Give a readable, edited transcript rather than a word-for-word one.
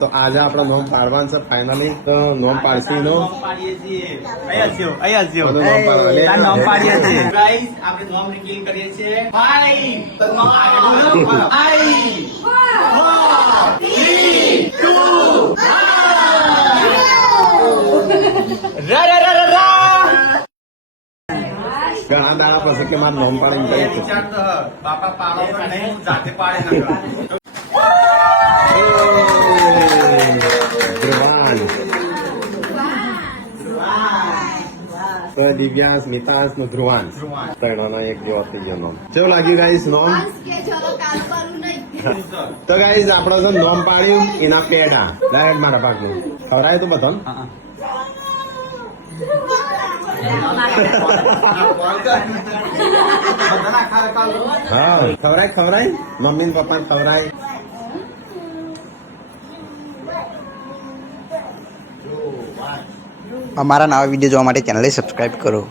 તો આજે આપણે નોમ પાડવાનું છે ફાઇનલી. તો નોમ પાડશી નો નોમ પાડીએ છીએ. અહીંયા જ નોમ પાડવા આ નોમ પાડીએ છીએ. ગાઈસ આપણે નોમ રિકિંગ કરીએ છીએ. 5 તો નોમ આગળ 5 4 3 2 રા રા રા રા. ઘણા દાડા પછી કે મારે નોમ પાડીને એ કરી છે. વિચાર તો બાપા પાડો તો નહીં જાતે પાડે ના. ધ્રુવાન. તો દિવ્યાંશ, મિતાંશ નું ધ્રુવાન. ત્રણનો એક જેવો થઈ ગયો નોમ. કેવું લાગ્યું ગાઈસ નોમ? તો ગાઈસ આપણે છે નોમ પાડ્યું એના પેડા ડાયરેક્ટ મારા ભાગનું ખવડાય તો બધા હા ખવડાય મમ્મી ને પપ્પા ને ખવડાય. અમારા નવા વિડીયો જોવા માટે ચેનલને સબસ્ક્રાઇબ કરો.